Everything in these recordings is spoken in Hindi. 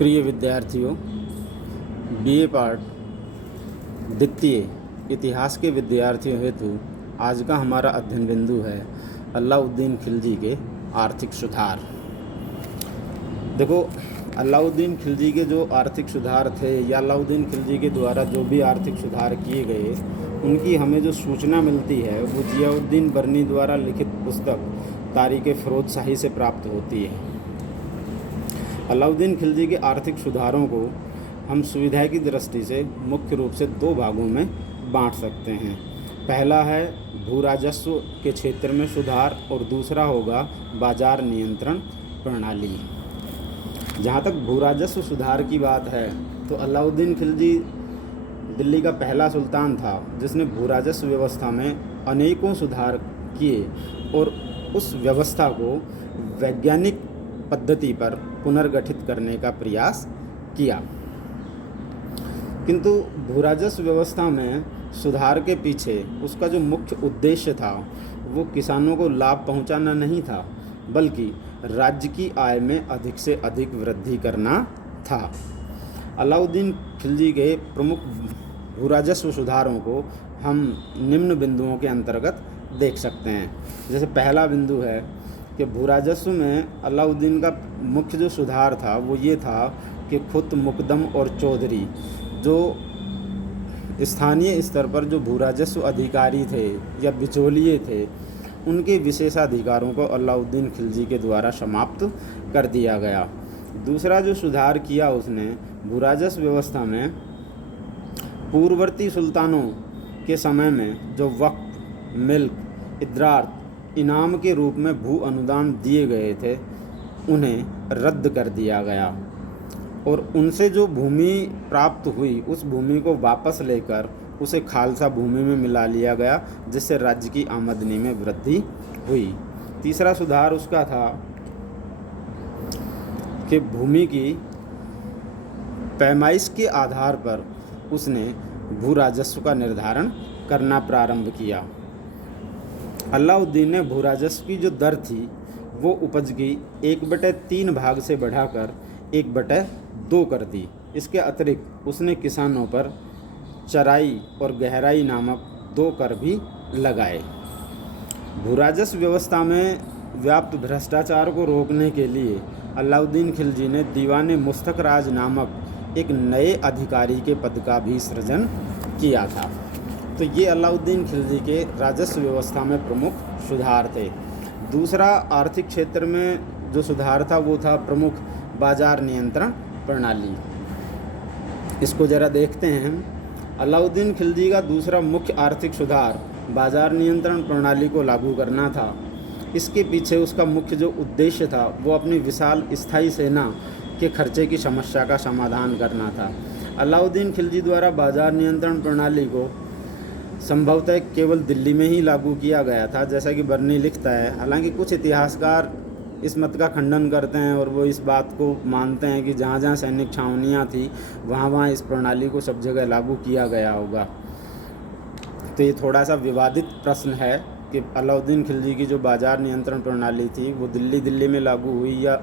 प्रिय विद्यार्थियों, बीए पार्ट द्वितीय इतिहास के विद्यार्थियों हेतु आज का हमारा अध्ययन बिंदु है अलाउद्दीन खिलजी के आर्थिक सुधार। देखो, अलाउद्दीन खिलजी के जो आर्थिक सुधार थे या अलाउद्दीन खिलजी के द्वारा जो भी आर्थिक सुधार किए गए, उनकी हमें जो सूचना मिलती है वो जियाउद्दीन बर्नी द्वारा लिखित पुस्तक तारीख़ फ़िरोज़ शाही से प्राप्त होती है। अलाउद्दीन खिलजी के आर्थिक सुधारों को हम सुविधा की दृष्टि से मुख्य रूप से दो भागों में बांट सकते हैं। पहला है भू राजस्व के क्षेत्र में सुधार और दूसरा होगा बाजार नियंत्रण प्रणाली। जहाँ तक भू राजस्व सुधार की बात है तो अलाउद्दीन खिलजी दिल्ली का पहला सुल्तान था जिसने भू राजस्व व्यवस्था में अनेकों सुधार किए और उस व्यवस्था को वैज्ञानिक पद्धति पर पुनर्गठित करने का प्रयास किया। किंतु भू राजस्व व्यवस्था में सुधार के पीछे उसका जो मुख्य उद्देश्य था वो किसानों को लाभ पहुंचाना नहीं था, बल्कि राज्य की आय में अधिक से अधिक वृद्धि करना था। अलाउद्दीन खिलजी के प्रमुख भू राजस्व सुधारों को हम निम्न बिंदुओं के अंतर्गत देख सकते हैं। जैसे पहला बिंदु है कि भू राजस्व में अलाउद्दीन का मुख्य जो सुधार था वो ये था कि खुत, मुकदम और चौधरी जो स्थानीय स्तर पर जो भू राजस्व अधिकारी थे या बिचौलिए थे, उनके विशेषाधिकारों को अलाउद्दीन खिलजी के द्वारा समाप्त कर दिया गया। दूसरा जो सुधार किया उसने भू राजस्व व्यवस्था में, पूर्ववर्ती सुल्तानों के समय में जो वक्फ, मिल्क, इद्रार, इनाम के रूप में भू अनुदान दिए गए थे उन्हें रद्द कर दिया गया और उनसे जो भूमि प्राप्त हुई उस भूमि को वापस लेकर उसे खालसा भूमि में मिला लिया गया, जिससे राज्य की आमदनी में वृद्धि हुई। तीसरा सुधार उसका था कि भूमि की पैमाइश के आधार पर उसने भू राजस्व का निर्धारण करना प्रारंभ किया। अलाउद्दीन ने भू राजस्व की जो दर थी वो उपज की 1/3 भाग से बढ़ाकर 1/2 कर दी। इसके अतिरिक्त उसने किसानों पर चराई और गहराई नामक 2 कर भी लगाए। भू राजस्व व्यवस्था में व्याप्त भ्रष्टाचार को रोकने के लिए अलाउद्दीन खिलजी ने दीवाने मुस्तक राज नामक एक नए अधिकारी के पद का भी सृजन किया था। तो ये अलाउद्दीन खिलजी के राजस्व व्यवस्था में प्रमुख सुधार थे। दूसरा आर्थिक क्षेत्र में जो सुधार था वो था प्रमुख बाजार नियंत्रण प्रणाली। इसको ज़रा देखते हैं। अलाउद्दीन खिलजी का दूसरा मुख्य आर्थिक सुधार बाजार नियंत्रण प्रणाली को लागू करना था। इसके पीछे उसका मुख्य जो उद्देश्य था वो अपनी विशाल स्थायी सेना के खर्चे की समस्या का समाधान करना था। अलाउद्दीन खिलजी द्वारा बाजार नियंत्रण प्रणाली को संभवतः केवल दिल्ली में ही लागू किया गया था, जैसा कि बर्नी लिखता है। हालांकि कुछ इतिहासकार इस मत का खंडन करते हैं और वो इस बात को मानते हैं कि जहाँ जहाँ सैनिक छावनियाँ थी वहाँ इस प्रणाली को सब जगह लागू किया गया होगा। तो ये थोड़ा सा विवादित प्रश्न है कि अलाउद्दीन खिलजी की जो बाजार नियंत्रण प्रणाली थी वो दिल्ली में लागू हुई या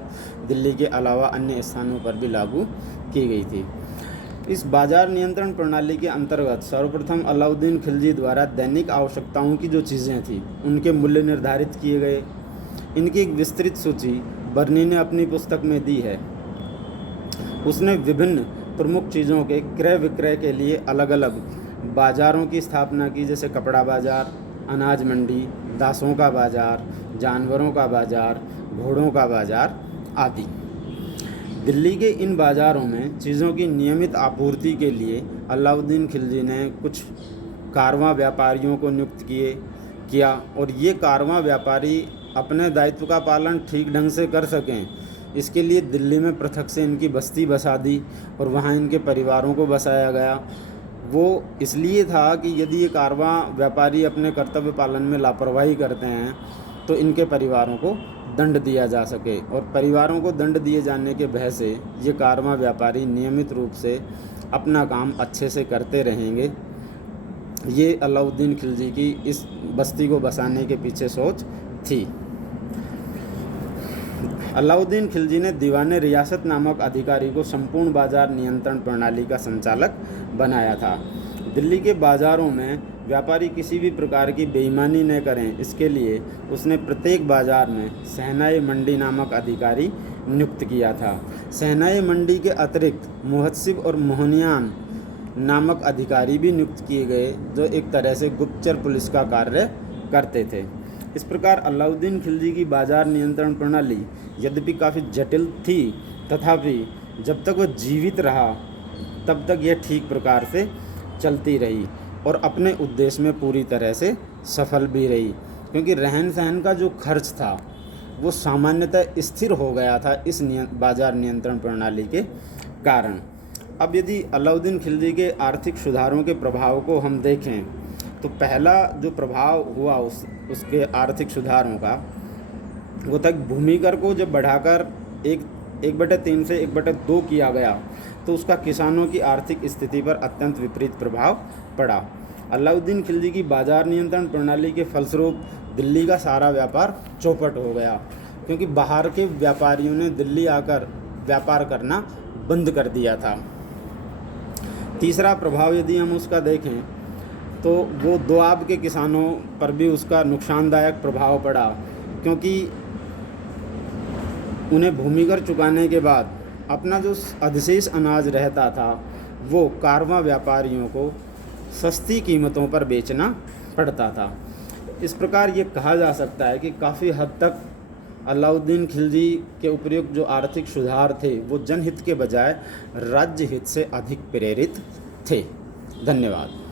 दिल्ली के अलावा अन्य स्थानों पर भी लागू की गई थी। इस बाजार नियंत्रण प्रणाली के अंतर्गत सर्वप्रथम अलाउद्दीन खिलजी द्वारा दैनिक आवश्यकताओं की जो चीज़ें थी उनके मूल्य निर्धारित किए गए। इनकी एक विस्तृत सूची बर्नी ने अपनी पुस्तक में दी है। उसने विभिन्न प्रमुख चीज़ों के क्रय विक्रय के लिए अलग अलग बाज़ारों की स्थापना की, जैसे कपड़ा बाज़ार, अनाज मंडी, दासों का बाज़ार, जानवरों का बाज़ार, घोड़ों का बाज़ार आदि। दिल्ली के इन बाज़ारों में चीज़ों की नियमित आपूर्ति के लिए अलाउद्दीन खिलजी ने कुछ कारवां व्यापारियों को नियुक्त किया और ये कारवां व्यापारी अपने दायित्व का पालन ठीक ढंग से कर सकें, इसके लिए दिल्ली में पृथक से इनकी बस्ती बसा दी और वहाँ इनके परिवारों को बसाया गया। वो इसलिए था कि यदि ये कारवां व्यापारी अपने कर्तव्य पालन में लापरवाही करते हैं तो इनके परिवारों को दंड दिया जा सके, और परिवारों को दंड दिए जाने के भय से ये कारवां व्यापारी नियमित रूप से अपना काम अच्छे से करते रहेंगे। ये अलाउद्दीन खिलजी की इस बस्ती को बसाने के पीछे सोच थी। अलाउद्दीन खिलजी ने दीवान रियासत नामक अधिकारी को संपूर्ण बाजार नियंत्रण प्रणाली का संचालक बनाया था। दिल्ली के बाज़ारों में व्यापारी किसी भी प्रकार की बेईमानी न करें, इसके लिए उसने प्रत्येक बाज़ार में शहनाई मंडी नामक अधिकारी नियुक्त किया था। शहनाई मंडी के अतिरिक्त मुहस्सिब और मोहनियान नामक अधिकारी भी नियुक्त किए गए, जो एक तरह से गुप्तचर पुलिस का कार्य करते थे। इस प्रकार अलाउद्दीन खिलजी की बाजार नियंत्रण प्रणाली यद्यपि काफ़ी जटिल थी, तथापि जब तक वह जीवित रहा तब तक यह ठीक प्रकार से चलती रही और अपने उद्देश्य में पूरी तरह से सफल भी रही, क्योंकि रहन सहन का जो खर्च था वो सामान्यतः स्थिर हो गया था इस बाजार नियंत्रण प्रणाली के कारण। अब यदि अलाउद्दीन खिलजी के आर्थिक सुधारों के प्रभाव को हम देखें तो पहला जो प्रभाव हुआ उसके आर्थिक सुधारों का, वो तक भूमि कर को जब बढ़ाकर 1/3 से 1/2 किया गया तो उसका किसानों की आर्थिक स्थिति पर अत्यंत विपरीत प्रभाव पड़ा। अलाउद्दीन खिलजी की बाजार नियंत्रण प्रणाली के फलस्वरूप दिल्ली का सारा व्यापार चौपट हो गया, क्योंकि बाहर के व्यापारियों ने दिल्ली आकर व्यापार करना बंद कर दिया था। तीसरा प्रभाव यदि हम उसका देखें तो वो दोआब के किसानों पर भी उसका नुकसानदायक प्रभाव पड़ा, क्योंकि उन्हें भूमिकर चुकाने के बाद अपना जो अधिशेष अनाज रहता था वो कारवां व्यापारियों को सस्ती कीमतों पर बेचना पड़ता था। इस प्रकार ये कहा जा सकता है कि काफ़ी हद तक अलाउद्दीन खिलजी के उपयुक्त जो आर्थिक सुधार थे वो जनहित के बजाय राज्य हित से अधिक प्रेरित थे। धन्यवाद।